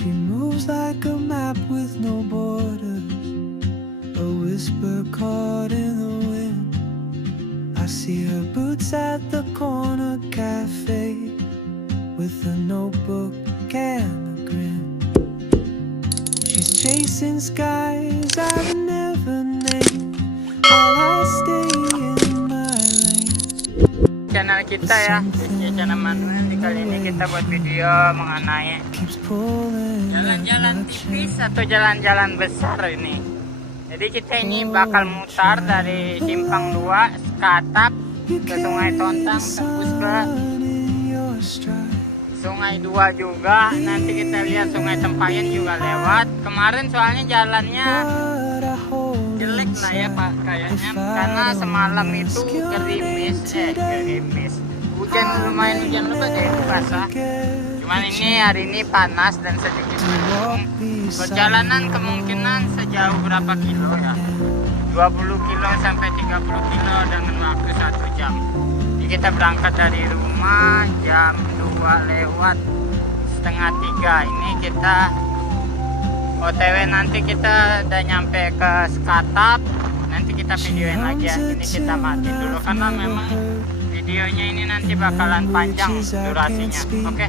She moves like a map with no borders, a whisper caught in the wind. I see her boots at the corner cafe with a notebook and a grin. She's chasing skies I've never named while I stay in my lane. Channel kita ya, di channel Manuel. Kali ini kita buat video mengenai jalan-jalan tipis atau jalan-jalan besar ini. Jadi kita ini bakal mutar dari Simpang 2 Sekatap ke Sungai Tontang, tembus ke Sungai 2 juga. Nanti kita lihat Sungai Tempayan juga lewat. Kemarin soalnya jalannya jelek lah ya Pak kayaknya, karena semalam itu gerimis. Lumayan hujan lebat ya, itu basah. Cuman ini hari ini panas dan sedikit mendung. Perjalanan kemungkinan sejauh berapa kilo ya? 20 kilo sampai 30 kilo dengan waktu 1 jam. Jadi kita berangkat dari rumah jam 2 lewat setengah 3. Ini kita OTW, nanti kita udah nyampe ke Sekatap. Nanti kita videoin lagi ya. Ini kita matiin dulu karena memang videonya ini nanti bakalan panjang durasinya. Oke.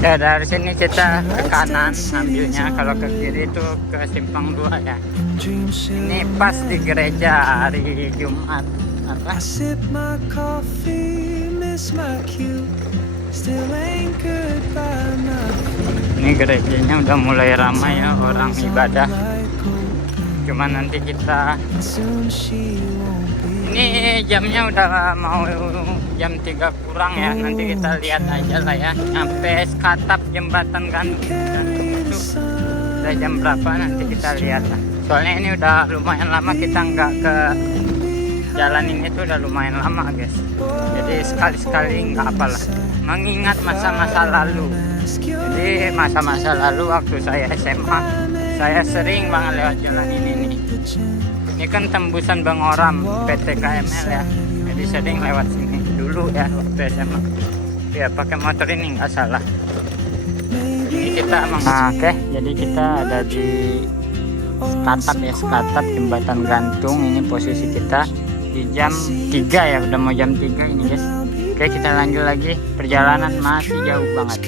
Ya, dari sini kita ke kanan ambilnya, kalau ke kiri itu ke Simpang 2 ya. Ini pas di gereja hari Jumat. Apa? Ini gerejanya udah mulai ramai ya, orang ibadah. Cuman nanti kita, ini jamnya udah mau jam 3 kurang ya. Nanti kita lihat aja lah ya. Sampai Sekatap jembatan gantung itu udah jam berapa, nanti kita lihat lah. Soalnya ini udah lumayan lama kita nggak ke jalan ini tuh, udah lumayan lama guys. Jadi sekali-sekali nggak apalah, mengingat masa-masa lalu. Jadi masa-masa lalu waktu saya SMA, saya sering banget lewat jalan ini nih. Ini kan tembusan Bangoram PT KML ya. Jadi sering lewat sini dulu ya waktu SMA. Ya pakai motor ini nggak salah. Ini kita oke, jadi kita ada di Sekatap ya, Sekatap jembatan gantung. Ini posisi kita di jam 3 ya, udah mau jam 3 ini guys. Oke, kita lanjut lagi, perjalanan masih jauh banget.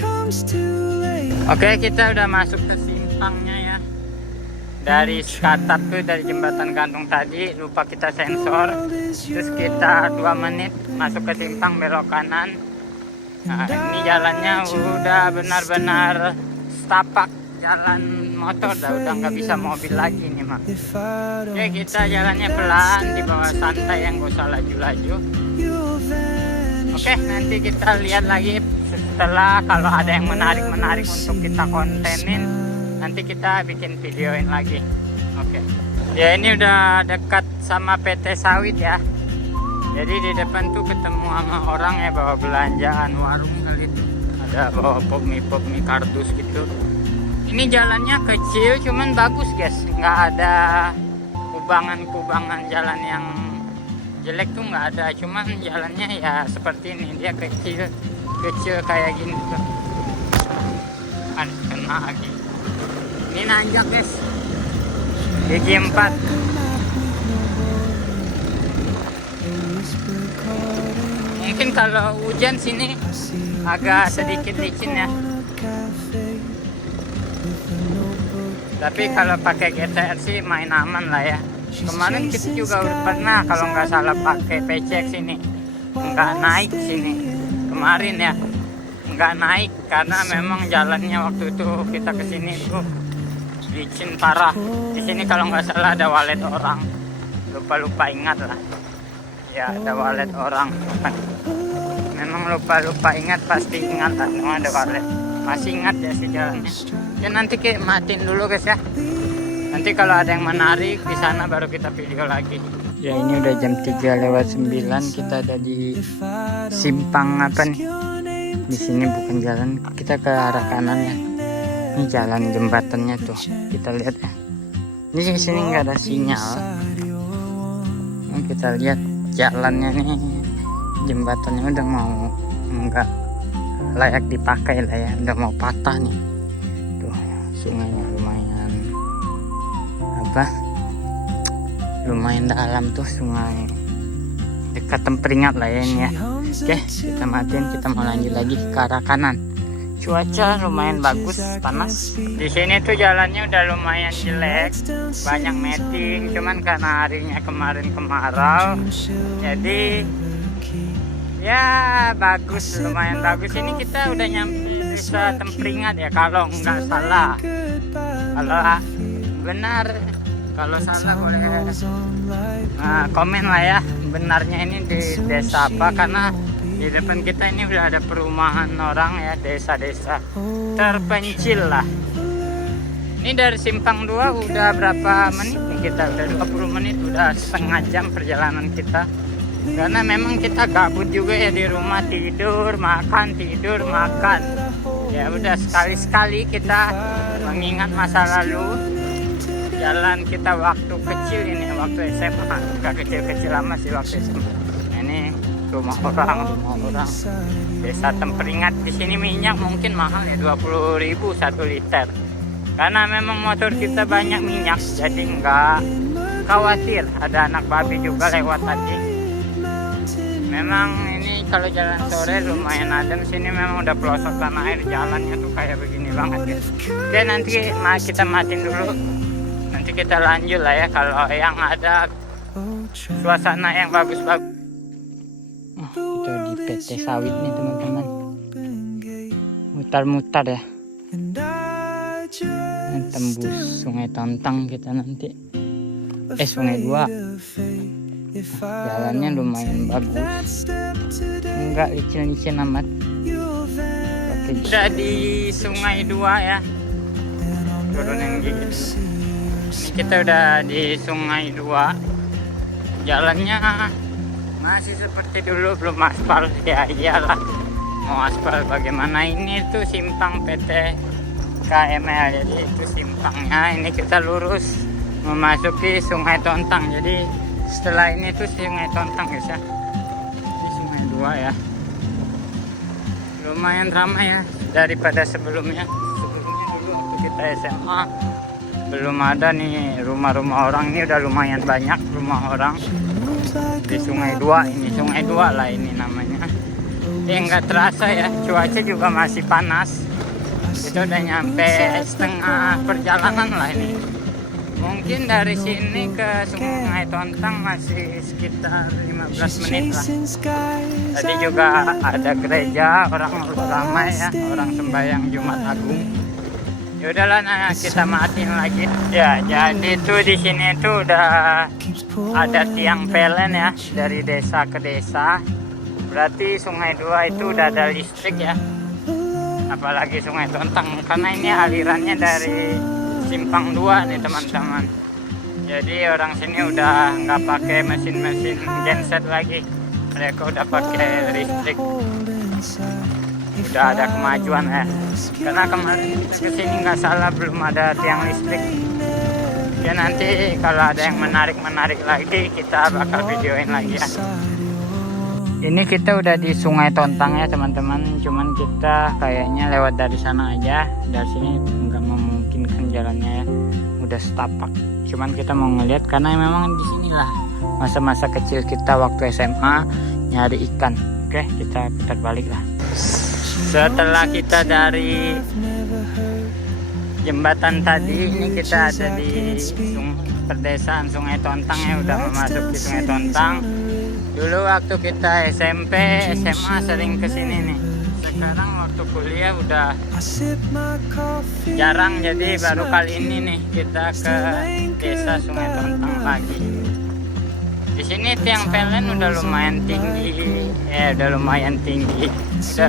Oke, kita udah masuk ke simpangnya ya. Dari Sekatap tuh, dari jembatan gantung tadi lupa kita sensor. Terus kita 2 menit masuk ke simpang, belok kanan. Nah, ini jalannya udah benar-benar setapak jalan motor, udah nggak bisa mobil lagi nih mak. Oke, kita jalannya pelan, di bawah santai, yang gak usah laju-laju. Oke, nanti kita lihat lagi setelah, kalau ada yang menarik untuk kita kontenin, nanti kita bikin videoin lagi. Oke. Ya, ini udah dekat sama PT Sawit ya. Jadi di depan tuh ketemu sama orang ya, bawa belanjaan, warung kali itu. Ada bawa pop mie kardus gitu. Ini jalannya kecil, cuman bagus guys. Nggak ada kubangan jalan yang jelek tuh, nggak ada. Cuman jalannya ya seperti ini, dia kecil kayak gini tuh. Kena lagi. Ini nanjak guys, gigi 4. Mungkin kalau hujan sini agak sedikit licin ya. Tapi kalau pakai GTR sih main aman lah ya. Kemarin kita juga udah pernah kalau nggak salah pakai PCX sini, nggak naik sini. Kemarin ya nggak naik karena memang jalannya waktu itu kita kesini tuh licin parah. Di sini kalau nggak salah ada walet orang, lupa ingat lah. Ya ada walet orang. Memang lupa ingat, pasti ingat lah, memang ada walet. Masih ingat ya sih jalannya. Ya nanti kita matiin dulu guys ya. Nanti kalau ada yang menarik di sana baru kita video lagi. Ya ini udah jam 3 lewat 9, kita ada di simpang apa nih? Di sini bukan jalan, kita ke arah kanan ya. Ini jalan jembatannya tuh, kita lihat ya. Ini di sini nggak ada sinyal. Ini kita lihat jalannya nih, jembatannya udah mau nggak layak dipakai lah ya, udah mau patah nih. Tuh Sungainya lumayan lumayan dalam tuh, sungai dekat Temperingat lah ya ini ya. Oke, kita matiin, kita mau lanjut lagi ke arah kanan. Cuaca lumayan bagus, panas. Di sini tuh jalannya udah lumayan jelek, banyak meeting, cuman karena harinya kemarin kemarau, jadi ya bagus, lumayan bagus. Ini kita udah nyampe desa Temperingat ya kalau nggak salah. Kalau benar, kalau salah boleh komen lah ya, benarnya ini di desa apa, karena di depan kita ini udah ada perumahan orang ya, desa-desa terpencil lah. Ini dari Simpang 2 udah berapa menit nih kita, udah 20 menit, udah setengah jam perjalanan kita. Karena memang kita gabut juga ya di rumah, tidur makan. Ya udah sekali-sekali kita mengingat masa lalu, jalan kita waktu kecil ini, waktu SMA, gak kecil-kecil lama sih waktu SMA. Ini rumah orang desa Temperingat. Di sini minyak mungkin mahal ya, 20.000 1 liter. Karena memang motor kita banyak minyak, jadi nggak khawatir. Ada anak babi juga lewat tadi. Memang ini kalau jalan sore lumayan adem. Sini memang udah pelosok tanah air, jalannya tuh kayak begini banget ya. Oke, nanti kita matiin dulu. Nanti kita lanjut lah ya kalau yang ada suasana yang bagus-bagus. Itu di PT sawit nih teman-teman, mutar-mutar ya, tembus Sungai Tontang kita nanti, Sungai 2. Jalannya lumayan bagus, enggak licin-licin amat. Oke, udah di Sungai 2 ya, turunin gitu. Ini kita udah di Sungai 2, jalannya masih seperti dulu, belum aspal ya. Iyalah, mau aspal bagaimana. Ini tuh simpang PT KML, jadi itu simpangnya. Ini kita lurus memasuki Sungai Tontang. Jadi setelah ini tuh Sungai Tontang guys ya. Ini Sungai 2 ya, lumayan ramai ya daripada sebelumnya dulu waktu kita SMA belum ada nih rumah-rumah orang. Ini udah lumayan banyak rumah orang di Sungai 2 ini. Sungai 2 lah ini namanya. Nggak terasa ya, cuaca juga masih panas. Itu udah nyampe setengah perjalanan lah ini. Mungkin dari sini ke Sungai Tontang masih sekitar 15 menit lah. Tadi juga ada gereja, orang ramai ya, orang sembahyang Jumat Agung. Ya udahlah, nah kita matiin lagi. Ya, jadi tuh di sini tuh udah ada tiang PLN ya dari desa ke desa. Berarti Sungai 2 itu udah ada listrik ya. Apalagi Sungai Tontang, karena ini alirannya dari Simpang 2 nih teman-teman. Jadi orang sini udah nggak pakai mesin-mesin genset lagi. Mereka udah pakai listrik. Udah ada kemajuan ya. Karena kemarin kita kesini nggak salah belum ada tiang listrik. Ya nanti kalau ada yang menarik lagi kita bakal videoin lagi ya. Ini kita udah di Sungai Tontang ya teman-teman. Cuman kita kayaknya lewat dari sana aja. Dari sini nggak memungkinkan jalannya ya. Udah setapak. Cuman kita mau ngeliat karena memang di sinilah masa-masa kecil kita waktu SMA nyari ikan. Oke, kita putar balik lah. Setelah kita dari jembatan tadi, ini kita ada di perdesaan Sungai Tontang ya, udah memasuki Sungai Tontang. Dulu waktu kita SMP, SMA sering kesini nih. Sekarang waktu kuliah udah jarang, jadi baru kali ini nih kita ke desa Sungai Tontang lagi. Di sini tiang PLN udah lumayan tinggi, udah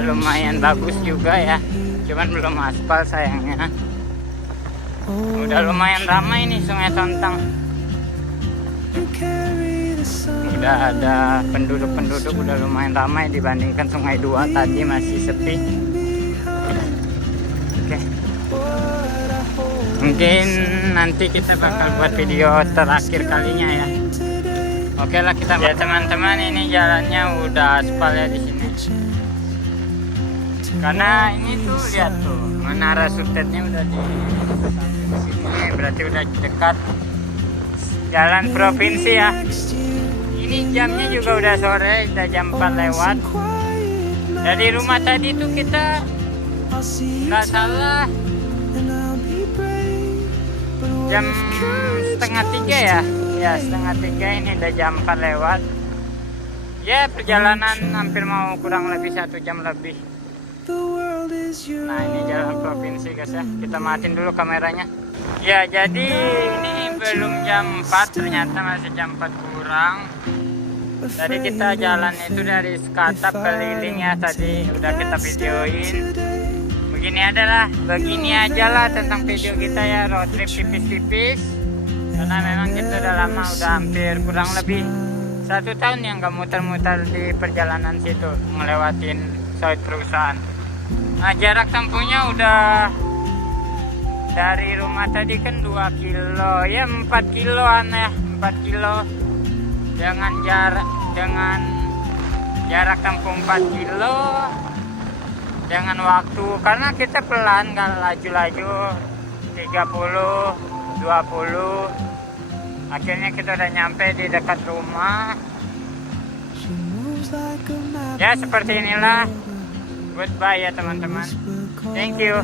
lumayan bagus juga ya. Cuman belum aspal sayangnya. Udah lumayan ramai nih Sungai Tontang. Udah ada penduduk udah lumayan ramai dibandingkan Sungai 2 tadi masih sepi. Oke. Mungkin nanti kita bakal buat video terakhir kalinya ya. Oke lah, kita ya teman-teman, ini jalannya udah aspal ya di sini. Karena ini tuh lihat tuh menara sutetnya udah di sini, berarti udah dekat jalan provinsi ya. Ini jamnya juga udah sore, udah jam 4 lewat. Dari rumah tadi tuh kita nggak salah jam setengah 3 ya. Ya setengah 3, ini udah jam 4 lewat. Ya perjalanan hampir mau kurang lebih 1 jam lebih. Nah ini jalan provinsi guys ya. Kita matiin dulu kameranya. Ya jadi ini belum jam 4, ternyata masih jam 4 kurang. Tadi kita jalan itu dari Skatap keliling ya, tadi udah kita videoin. Begini aja lah tentang video kita ya, road trip tipis-tipis. Karena memang kita udah lama, udah hampir kurang lebih 1 tahun yang gak muter-muter di perjalanan situ, ngelewatin sawit perusahaan. Nah jarak tempuhnya udah dari rumah tadi kan 2 kilo, ya 4 kiloan ya, 4 kilo. Dengan jarak tempuh 4 kilo, dengan waktu, karena kita pelan, gak laju-laju, 30, 20. Akhirnya kita udah nyampe di dekat rumah. Ya seperti inilah. Goodbye ya teman-teman. Thank you.